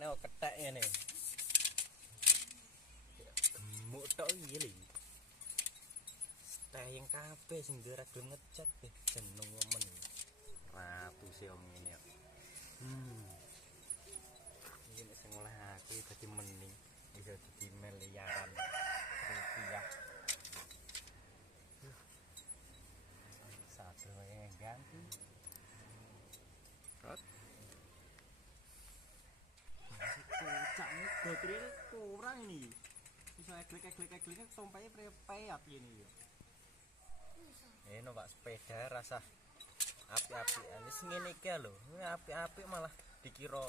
Makane kok kethek ngene. Gemuk tok iki lho. Staying kabeh sing ndara gelem ngecat deh jeneng men. Ratu sing ngene kok. Iki nek sing oleh aku dadi mending bisa dadi miliaran rupiah. Satu yang ganti. Rot. Kocak ini baterainya kurang ini. Bisa klik tompaknya prepayat ini ya. Ini numpak sepeda rasa api-api. Ini ngene iki lho. Ini api-api malah dikira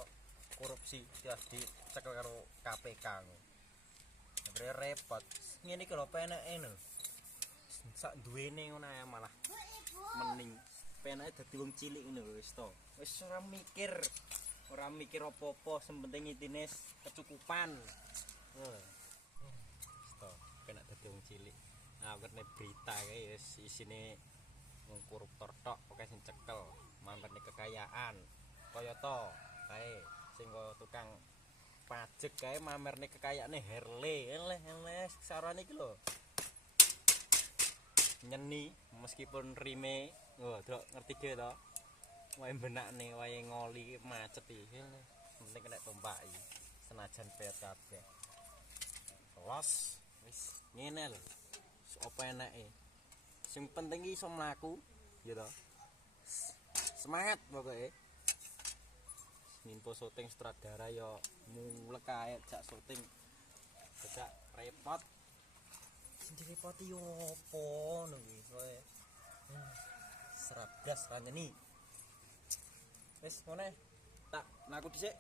korupsi ya dicekel karo KPK. Sebenarnya repot. Ngene iki lho peneke lho. Sak duwene ngono ae malah mending peneke dadi wong cilik ngono wis to. Wis ora mikir apa-apa, sementing intine kecukupan. Wis to, penak dadi wong cilik. Nah, kene berita kae wis isine wong koruptor tok pokoke sing cekel, mampirne kekayaan. Kaya to kae sing tukang pajak kae mamerne kekayaane Harley. Eleh sarane iki lho. Nyeni meskipun rime delok ngerti ge to wae benakne wae ngoli macet iki penting kena tompaki senajan pet kabeh los wis ngene lho apa enake sing penting iso mlaku ya to semangat pokoke nimpo syuting sutradara ya mulek ae jak syuting gak repot direpoti yo opo ngono kuwi kowe serabdas ra nyeni wis ngene tak naku dhisik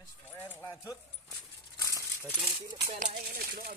wis kowe lanjut dadi wong cilik penake ngene delok